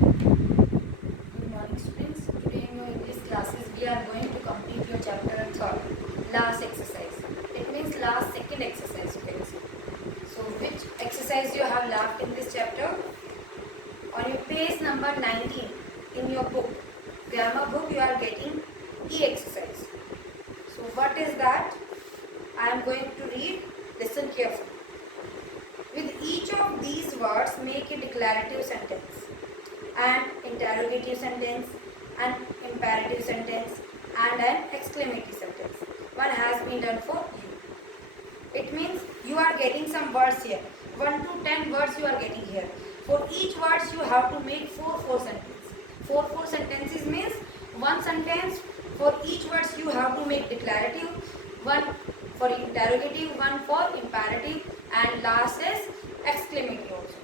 Good morning students. Today in your English classes we are going to complete your chapter 3rd, last exercise. It means last second exercise you can say. So which exercise you have left in this chapter? On your page number 19 in your book, grammar book, you are getting E exercise. So what is that? I am going to read. Listen carefully. With each of these words make a declarative sentence, an interrogative sentence, an imperative sentence, and an exclamative sentence. One has been done for you. It means you are getting some words here. 1 to 10 words you are getting here. For each words you have to make 4 sentences. 4 sentences means one sentence. For each words you have to make declarative, one for interrogative, one for imperative, and last is exclamative also.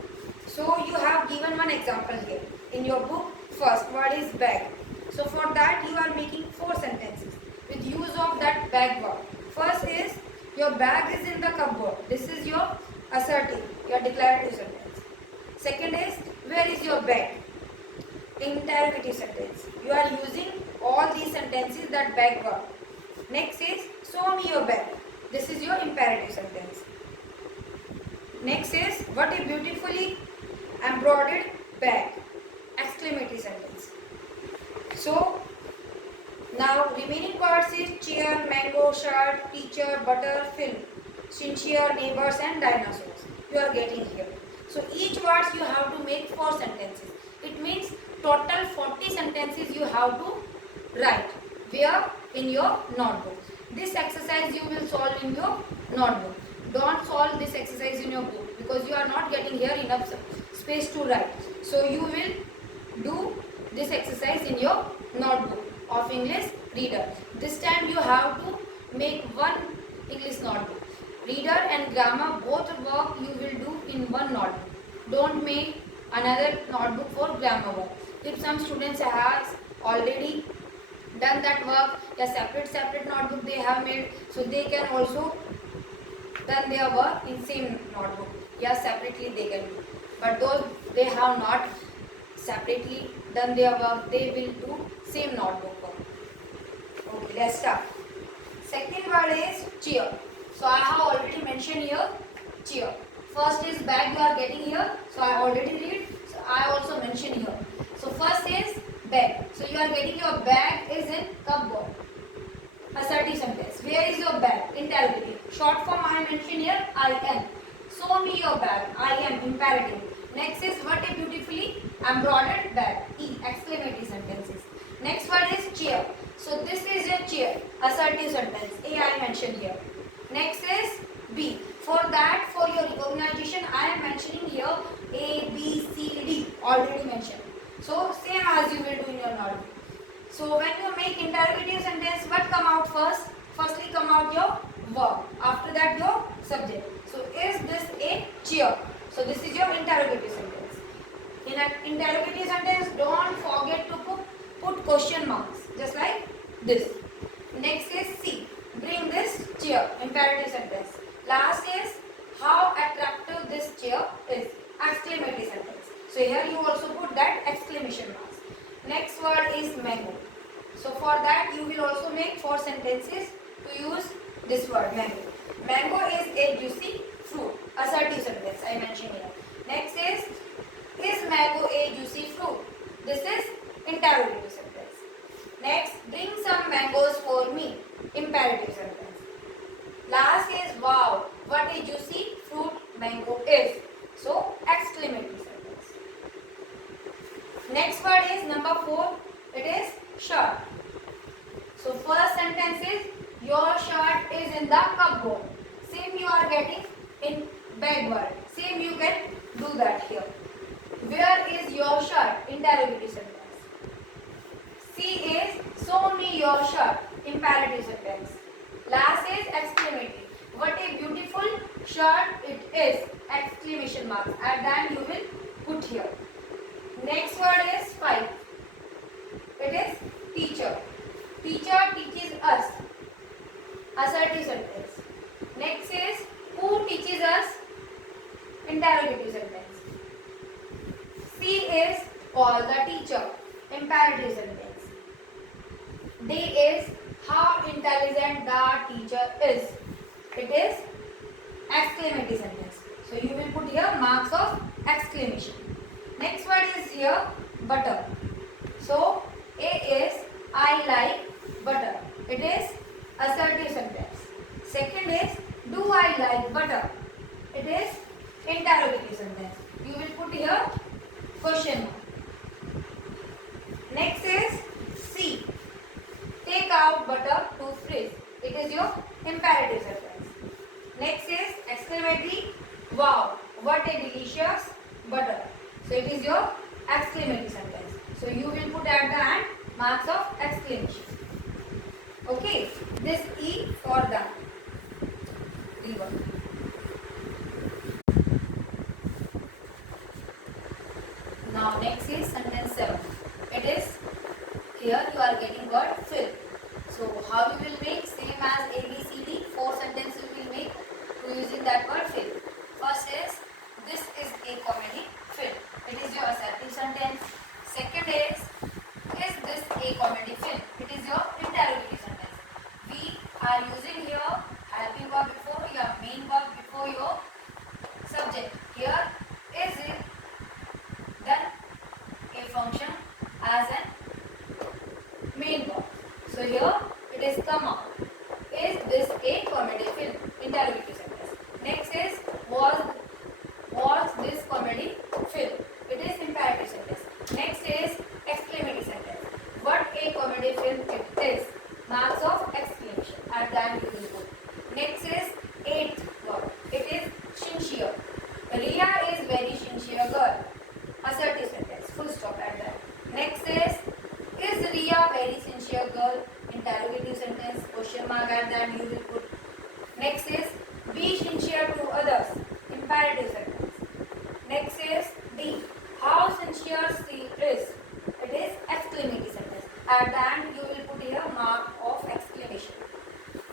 So you have given one example here in your book. First word is bag. So for that you are making 4 sentences with use of that bag word. First is your bag is in the cupboard. This is your assertive, your declarative sentence. Second is where is your bag? Interrogative sentence. You are using all these sentences that bag word. Next is show me your bag. This is your imperative sentence. Next is what a beautifully embroidered bag. Exclamative sentence. So now remaining words is chair, mango, shirt, teacher, butter, film, sincere, neighbors and dinosaurs. You are getting here. So each words you have to make 4 sentences. It means total 40 sentences you have to write. Where? In your notebook. This exercise you will solve in your notebook. Don't solve this exercise in your book because you are not getting here enough space to write. So you will do this exercise in your notebook of English reader. This time you have to make one English notebook. Reader and grammar both work you will do in one notebook. Don't make another notebook for grammar work. If some students has already done that work, a separate notebook they have made, so they can also done their work in same notebook. Yeah, separately they can do. But those they have not separately done their work, they will do same notebook work. Okay, let's start. Second word is chair. So I have already mentioned here chair. First is bag you are getting here. So I already read. So I also mentioned here. So first is bag. So you are getting your bag is in cupboard. Assertive sentence. Where is your bag? Interrogative. Short form I mentioned here I am. Show me your bag. I am. Imperative. Next is what a beautifully embroidered bag. E. Exclamative sentences. Next word is chair. So this is a chair. Assertive sentence. A I mentioned here. Next is B. For that, for your recognition, I am mentioning here A, B, C, D. Already mentioned. So same as you will do in your notebook. So when you make interrogative sentence, what come out first? Firstly come out your verb. After that your subject. So is this a chair? So this is your interrogative sentence. In an interrogative sentence, don't forget to put question marks. Just like this. Next is C. Bring this chair. Imperative sentence. Last is how attractive this chair is. Exclamative sentence. So here you also put that exclamation marks. Next word is mango. So for that you will also make 4 sentences to use this word mango. Mango is a juicy fruit. Assertive sentence I mentioned here. Next is mango a juicy fruit? This is interrogative sentence. Next, bring some mangoes for me. Imperative sentence. Last is wow, what a juicy fruit mango is. So exclamative sentence. Next word is number 4. It is shirt. So first sentence is your shirt is in the cupboard. Same you are getting in bag word. Same you can do that here. Where is your shirt? Interrogative sentence. C is show me your shirt. Imperative sentence. Last is exclamative. What a beautiful shirt it is. Exclamation marks. At that you will put here. Next word is 5. It is teacher. Teacher teaches us. Assertive sentence. Next is who teaches us? Interrogative sentence. C is call the teacher. Imperative sentence. D is how intelligent the teacher is. It is exclamatory sentence. So you will put here marks of exclamation. Next word is here butter. So A is I like butter. It is assertive sentence. Second is do I like butter. It is interrogative sentence. You will put here question mark. Next is C. Take out butter to fridge. It is your imperative sentence. Next is exclamatory. Wow, what a delicious butter. So it is your exclamatory sentence. So you will put at the end marks of exclamation. Okay, this E for the river. Now next is sentence 7. It is here you are getting word fill. So how you will make? Same as A, B, C, D. 4 sentences you will make to using that word fill. First is this is a comedy film. It is your assertive sentence. Second is this a comedy film? It is your interrogative sentence. We are using here helping verb before your main verb before your subject. Here is it then a function as an main verb. So here it is come out. Is this a comedy film? Interrogative sentence. Next is was this comedy film? It is imperative sentence. Next is exclamatory sentence. What a comedy film it is. Marks of exclamation. At the end you will put. Next is eighth word. It is sincere. Ria is very sincere girl. Assertive sentence. Full stop at the end. Next is Ria very sincere girl? Interrogative sentence. Question mark at the end you will put. Next is be sincere to others. Imperative sentence. Next is D. How sincere she is. It is exclamatory sentence. At the end you will put here mark of exclamation.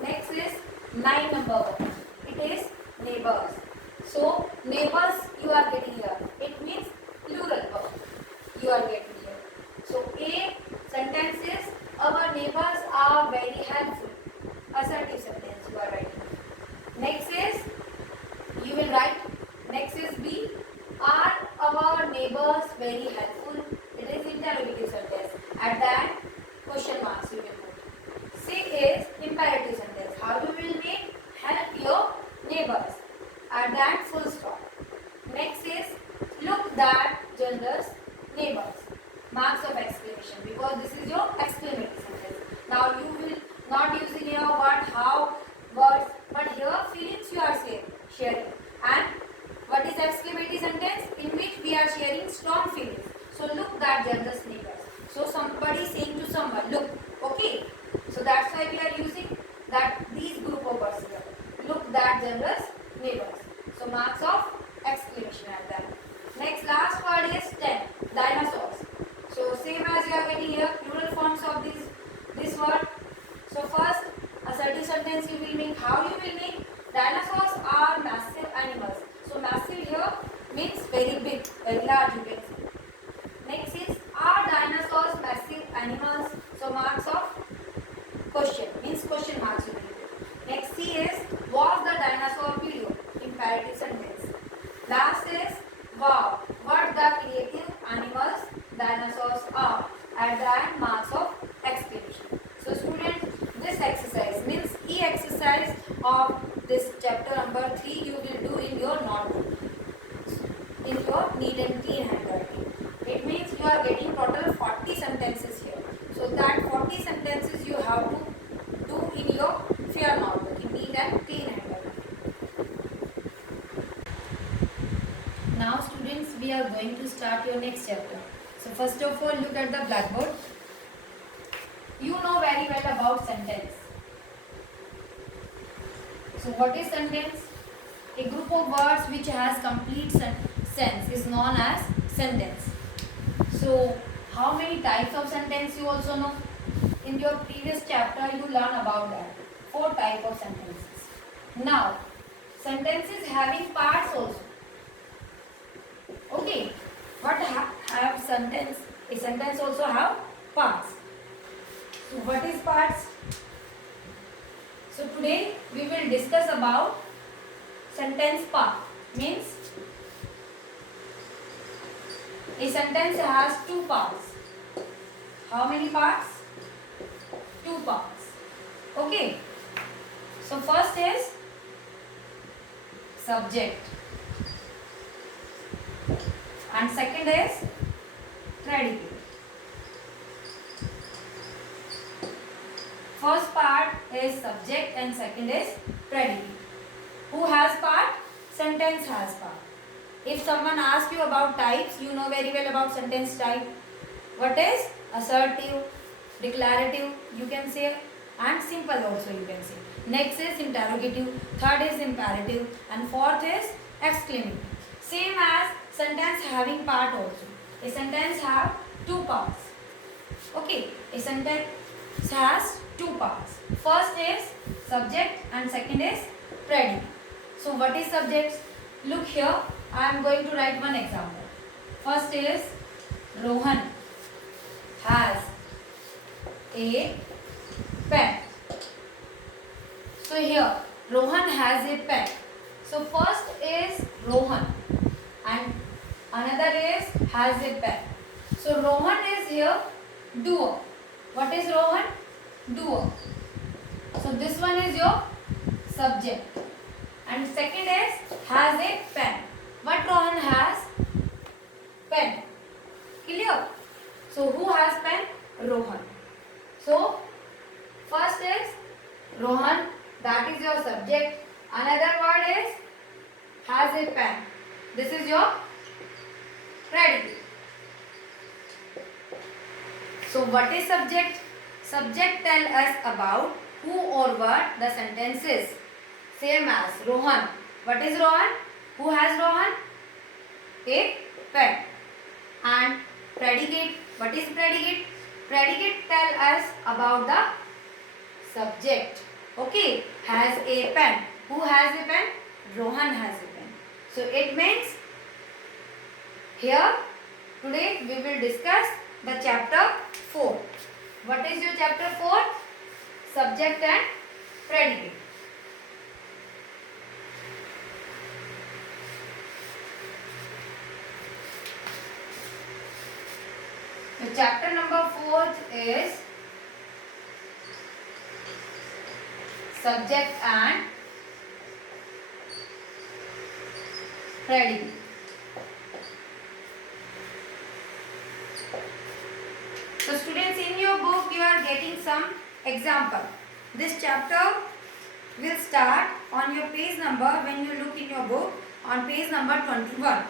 Next is 9 number one. It is neighbors. So neighbors you are getting here. It means plural verb. You are getting here. So A sentence is our neighbors are very helpful. Assertive sentence you are writing. Next is you will write. Next is B. Are our neighbors very helpful? It is interrogative sentence. At the end question marks you will put. C is imperative sentence. How you will make help your neighbors? At the end full stop. Next is look that genders neighbors. Marks of exclamation because this is your exclamatory sentence. Now you will not using here what, how, words, but here feelings you are sharing. And what is exclamatory sentence? In which we are sharing strong feelings. So look that genders neighbors. So somebody saying to someone, look. Okay. So that's why we are using that these group of words here. Look that genders neighbors. So marks of exclamation at that. Next last word is 10. Dinosaurs. So same as you are getting here plural forms of this word. So first assertive sentence you will make. How you will make? Dinosaurs are massive animals. So massive here means very big, very large you can see. Next is are dinosaurs massive animals? So marks of question means question marks you will put. Next C is was the dinosaur video? Imperative sentence. Last is wow, what the creative animals dinosaurs are. At the end marks of exclamation. So students, this exercise means E exercise of this chapter number 3 you will do in your notebook, in your neat and clean handwriting. It means you are getting total 40 sentences here. So that 40 sentences you have to do in your fair notebook, in neat and clean handwriting. Now students, we are going to start your next chapter. So first of all, look at the blackboard. You know very well about sentence. So what is sentence? A group of words which has complete sense is known as sentence. So how many types of sentence you also know? In your previous chapter you learn about that. 4 types of sentences. Now, sentences having parts also. Okay, what have sentence. A sentence also have parts. So what is parts? So today we will discuss about sentence part. Means a sentence has two parts. How many parts? Two parts. Okay. So first is subject and second is predicate. First part is subject and second is predicate. Who has part? Sentence has part. If someone asks you about types, you know very well about sentence type. What is? Assertive, declarative, you can say, and simple also you can say. Next is interrogative, third is imperative, and fourth is exclamative. Same as sentence having part also. A sentence have two parts. Okay, a sentence has two parts. First is subject and second is predicate. So what is subject? Look here, I am going to write one example. First is Rohan has a pen. So here Rohan has a pen. So first is Rohan and another is has a pen. So Rohan is here doer. What is Rohan? Doer. So this one is your subject. And second is has a pen. What Rohan has? Pen. Clear? So who has pen? Rohan. So first is Rohan, that is your subject. Another word is has a pen. This is your predicate. So what is subject? Subject tell us about who or what the sentence is. Same as Rohan. What is Rohan? Who has Rohan? A pen. And predicate. What is predicate? Predicate tell us about the subject. Okay. Has a pen. Who has a pen? Rohan has a pen. So it means here today we will discuss the chapter 4. What is your chapter 4? Subject and predicate. So chapter number 4 is subject and predicate. So students, in your book you are getting some example. This chapter will start on your page number, when you look in your book, on page number 21.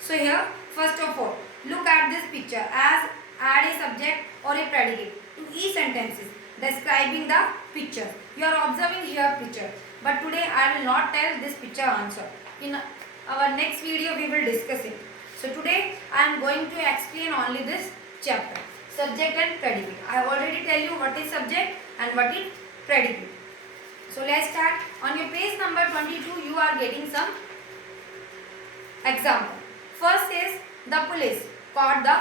So here, first of all, look at this picture. As add a subject or a predicate to each sentences describing the picture. You are observing here picture. But today I will not tell this picture answer. In our next video we will discuss it. So today I am going to explain only this chapter. Subject and predicate. I have already tell you what is subject and what is predicate. So let's start. On your page number 22 you are getting some example. First is the police caught the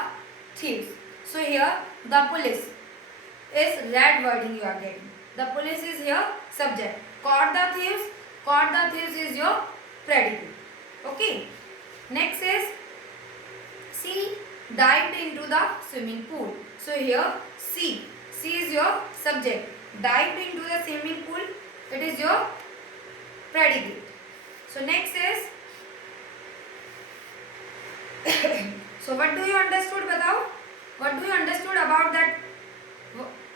thieves. So here the police is red wording you are getting. The police is here subject. Caught the thieves. Caught the thieves is your predicate. Okay. Next is she dived into the swimming pool. So here she is your subject. Dived into the swimming pool, it is your predicate. So next is so what do you understood batao? What do you understood about that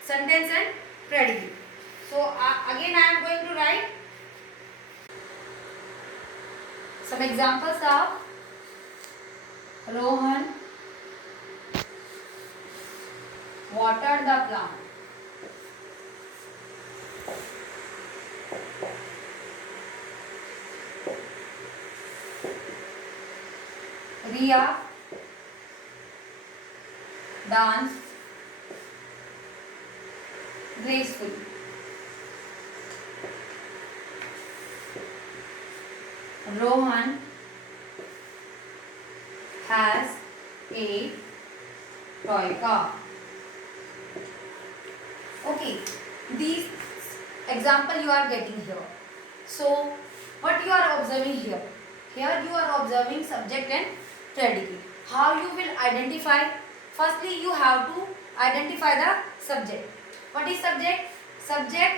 sentence and predicate? So again I am going to write some examples of Rohan watered the plant. Riya danced gracefully. Rohan has a toy car. Okay, these example you are getting here. So what you are observing here? Here you are observing subject and predicate. How you will identify? Firstly, you have to identify the subject. What is subject? Subject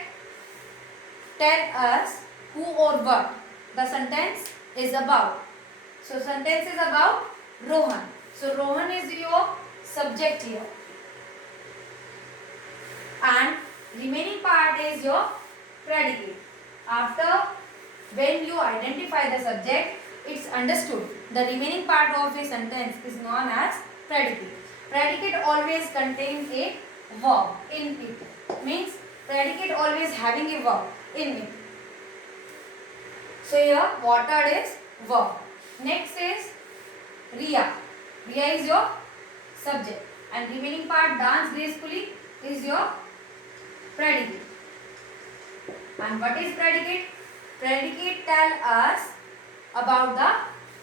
tell us who or what the sentence is about. So sentence is about Rohan. So Rohan is your subject here. And remaining part is your predicate. After when you identify the subject, it's understood. The remaining part of a sentence is known as predicate. Predicate always contains a verb in it. Means predicate always having a verb in it. So here watered is verb. Next is Riya. Riya is your subject. And remaining part dance gracefully is your predicate. And what is predicate? Predicate tell us about the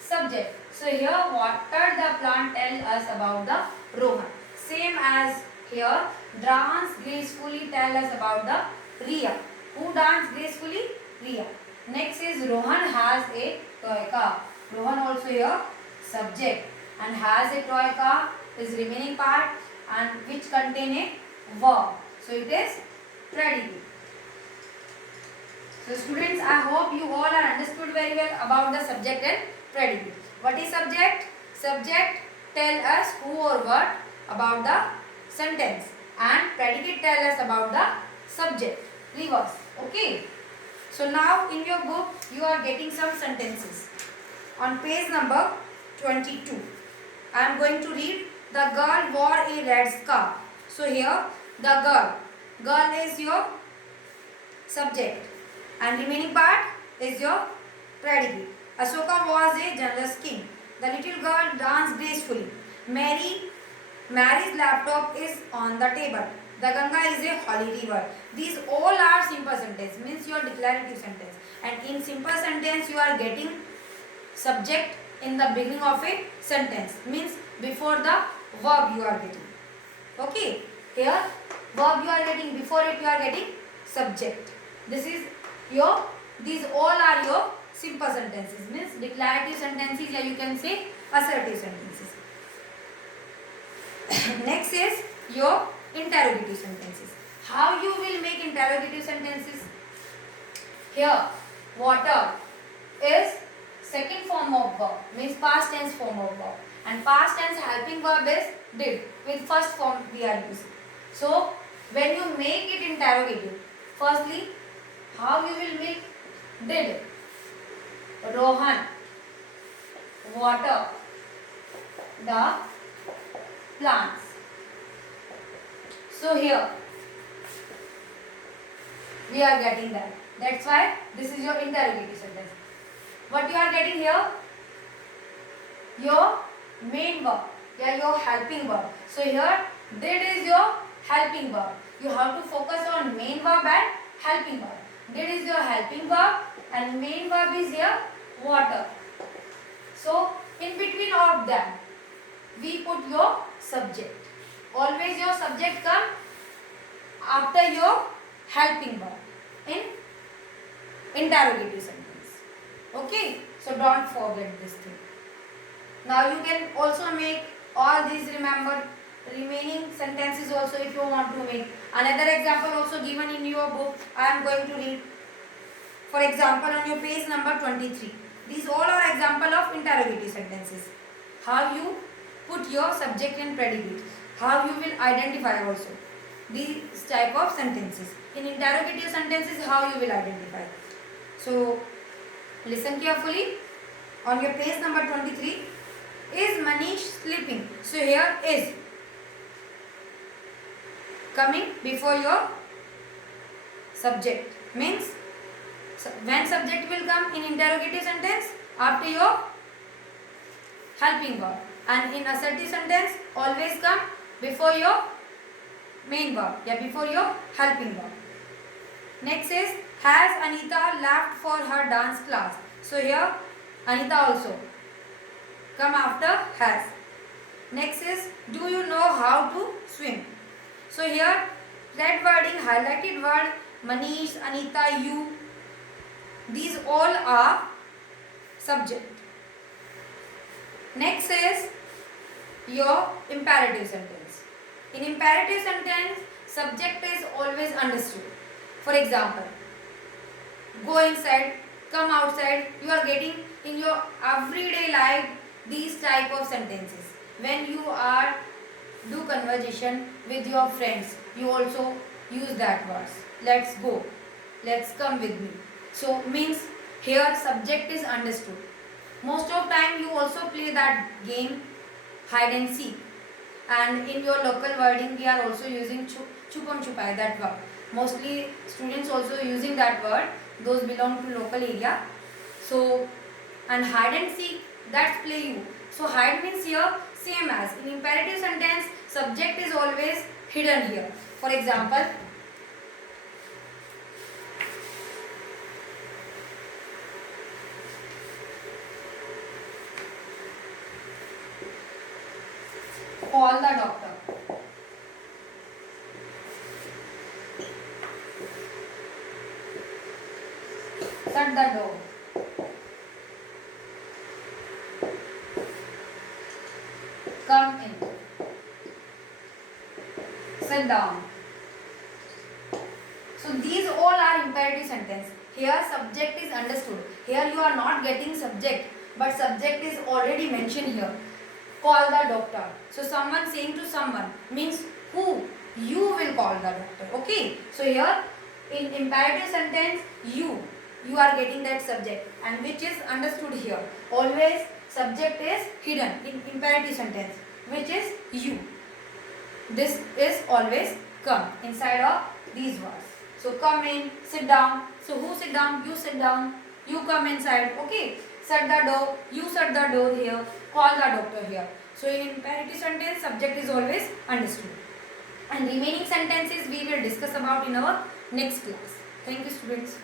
subject. So here water the plant tell us about the Rohan. Same as here dance gracefully tell us about the Riya. Who dance gracefully? Riya. Next is Rohan has a toy car. Rohan also here subject and has a toy car is remaining part and which contain a verb. So it is predicate. So students, I hope you all are understood very well about the subject and predicate. What is subject? Subject tell us who or what about the sentence and predicate tell us about the subject. Reverse. Okay. So now in your book you are getting some sentences. On page number 22, I am going to read the girl wore a red scarf. So here the girl is your subject and remaining part is your predicate. Ashoka was a generous king. The little girl danced gracefully. Mary's laptop is on the table. The Ganga is a holy river. These all are simple sentence, means your declarative sentence. And in simple sentence you are getting subject in the beginning of a sentence, means before the verb you are getting. Okay, here verb you are getting, before it you are getting subject. These all are your simple sentences, means declarative sentences, or you can say assertive sentences. Next is your interrogative sentences. How you will make interrogative sentences? Here water is second form of verb, means past tense form of verb, and past tense helping verb is did, with first form we are using. So when you make it interrogative, firstly how you will make did Rohan water the plants. So here we are getting that. That's why this is your interrogative sentence. What you are getting here? Your main verb, your helping verb. So here did is your helping verb. You have to focus on main verb and helping verb. Did is your helping verb and main verb is here water. So in between of them we put your subject. Always your subject come after your helping verb in interrogative sentence. Okay, so don't forget this thing. Now you can also make all these remaining sentences also if you want to make. Another example also given in your book I am going to read. For example, on your page number 23. These all are example of interrogative sentences. How you put your subject and predicate. How you will identify also these type of sentences. In interrogative sentences, how you will identify. So listen carefully. On your page number 23, is Manish sleeping? So here is coming before your subject, means when subject will come in interrogative sentence after your helping verb, and in assertive sentence always come before your main verb, before your helping verb. Next is, has Anita left for her dance class? So here Anita also come after has. Next is, do you know how to swim? So here, red wording, highlighted word, Manish, Anita, you, these all are subject. Next is your imperative sentence. In imperative sentence, subject is always understood. For example, go inside, come outside. You are getting in your everyday life these type of sentences. When you are do conversation with your friends, you also use that words. Let's go, let's come with me. So means here subject is understood. Most of time you also play that game hide and seek, and in your local wording we are also using chupam chupai, that word. Mostly students also using that word, those belong to local area. So, and hide and seek, that's play you. So hide means here same as in imperative sentence, subject is always hidden here. For example, call the doctor. Shut the door. Come in. Sit down. So these all are imperative sentence. Here subject is understood. Here you are not getting subject, but subject is already mentioned here. Call the doctor. So someone saying to someone means who? You will call the doctor. Okay. So here in imperative sentence, you are getting that subject, and which is understood here. Always subject is hidden in imperative sentence, which is you. This is always come inside of these words. So come in, sit down. So who sit down? You sit down. You come inside. Okay. Shut the door. You shut the door here. Call the doctor here. So in imperative sentence, subject is always understood. And remaining sentences we will discuss about in our next class. Thank you, students.